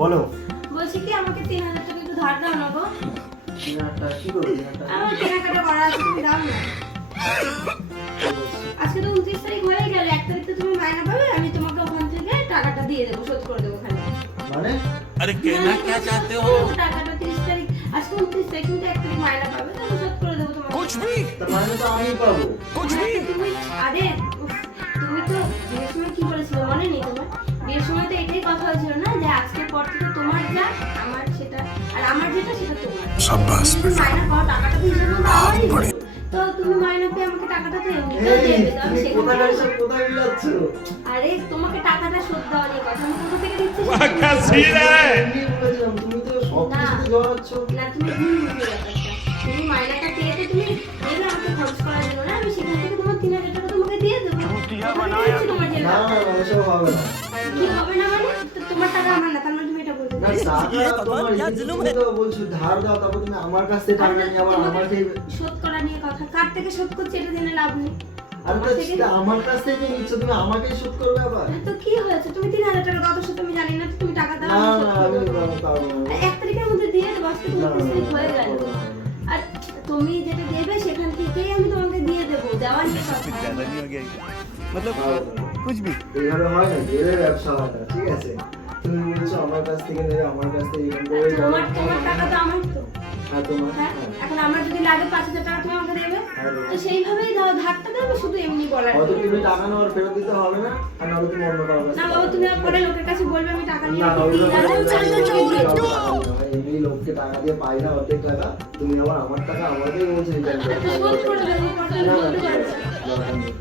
বলো। বলছি কি আমাকে 3000 টাকা একটু ধার দাও না গো। 3000 টাকা কি করবে? 3000 টাকা আমার কেনাকাটা করা আছে, তুমি দাও না। আজকে তো 29 তারিখ হয়ে গেল, 1 তারিখ তো তুমি মাইনা পাবে, আমি তোমাকে ওখান থেকে টাকাটা দিয়ে দেবো, শোধ করে দেবো ওখানে। মানে अरे कहना क्या चाहते हो? টাকাটা 30 তারিখ, আজকে 29 তারিখ, কিন্তু 1 তারিখ মাইনা পাবে, তো আমি শোধ করে দেবো তোমাকে। कुछ भी তার মানে তো আমিই পাবো। कुछ भी তুমি আরে উফ, তুমি তো বিয়ের সময় কি বলেছিলে মনে নেই তোমার? বিয়ের সময় তো এটাই কথা হয়েছিল না যে আজকের পর থেকে তোমার যা আমার সেটা, আর আমার যেটা সেটা তোমার। शाबाश তুমি যদি মাইনা পাও, টাকাটা তো হিসাবে আমারই হবে। তো তুমি মাইনা পেয়ে আমাকে টাকাটা তো এমনিতেও দিয়ে দেবে, আমি তুমি সেখানে কোথাকার সব কোথায় মিলাচ্ছ? আরে তোমাকে টাকাটা শোধ দেওয়া নিয়ে কথা, আমি কোথা থেকে দিচ্ছি वाह क्या सीन है এমনি বলেছিলাম, তুমি তো সব কিছুতে জড়াচ্ছ। না, তুমি ভুল বুঝে ব্যাপারটা। তুমি মাইনাটা পেয়ে তো তুমি দেবে আমাকে খরচ করার জন্য না, আমি সেখান থেকে তোমার 3000 টাকা তোমাকে দিয়ে দেবো। কোথা থেকে দিচ্ছি তোমার জন্য? না না না, ওসব হবে না। কি হবে না মানে? তো তোমার টাকা আমার না, তার মানে তুমি এটা বলতে না, চাইছো? টাকা তোমার, তুমি তো বলছো ধার দাও, তারপর তুমি আমার কাছ থেকে টাকা নিয়ে আবার আমাকে। শোধ করা নিয়ে কথা, কার থেকে শোধ করছে এটা জেনে লাভ নেই। আর আমার থেকে আমার কাছ থেকে নিচ্ছ, তুমি আমাকেই শোধ করবে আবার? তো কি হয়েছে? তুমি 3000 টাকা দাও, তো আমি জানি না, তুমি টাকা দাও, না আমি না, শোধ করে আমি দেবো। পারবো না। 1 তারিখের মধ্যে দিয়ে দেবো, আজকে না, 29 তারিখ হয়ে না, গেল। না, না। আর তুমি যেটা দেবে সেখান থেকেই আমি তোমাকে দিয়ে দেবো, দেওয়া নিয়ে কথা। ज्यादा नहीं हो गया ये? मतलब कुछ भी এইভাবে হয় না, এদের ব্যবসা হয় না, ঠিক আছে? তুমি বলছো আমার কাছ থেকে নেবে, আমার কাছ থেকে এরকম করে যাবে। তোমার তোমার টাকা তো আমার তো। হ্যাঁ, তোমার। হ্যাঁ, হ্যাঁ। এখন আমার যদি লাগে 5000 টাকা তুমি আমাকে দেবে, তো সেইভাবেই দাও, ধারটা দেবে, শুধু এমনি বলার অত জন্য। তুমি টাকা নেওয়ার ফেরত দিতে হবে না, আর নাহলে তুমি অন্য কারো কাছে না বাবা, তুমি পরে লোকের কাছে বলবে আমি টাকা নিয়ে না, না, ওইগুলো করে দিলাম, না, চাইলে ওইগুলো দিয়ে করে দিও। না, এমনি লোককে টাকা দিয়ে পাই না অর্ধেক টাকা, তুমি আবার আমার টাকা আমাকেই বলছো রিটার্ন তো শোধ করে দেবো, কথা না, বলতে ঠিক পারছি। আছে, দরকার নেই।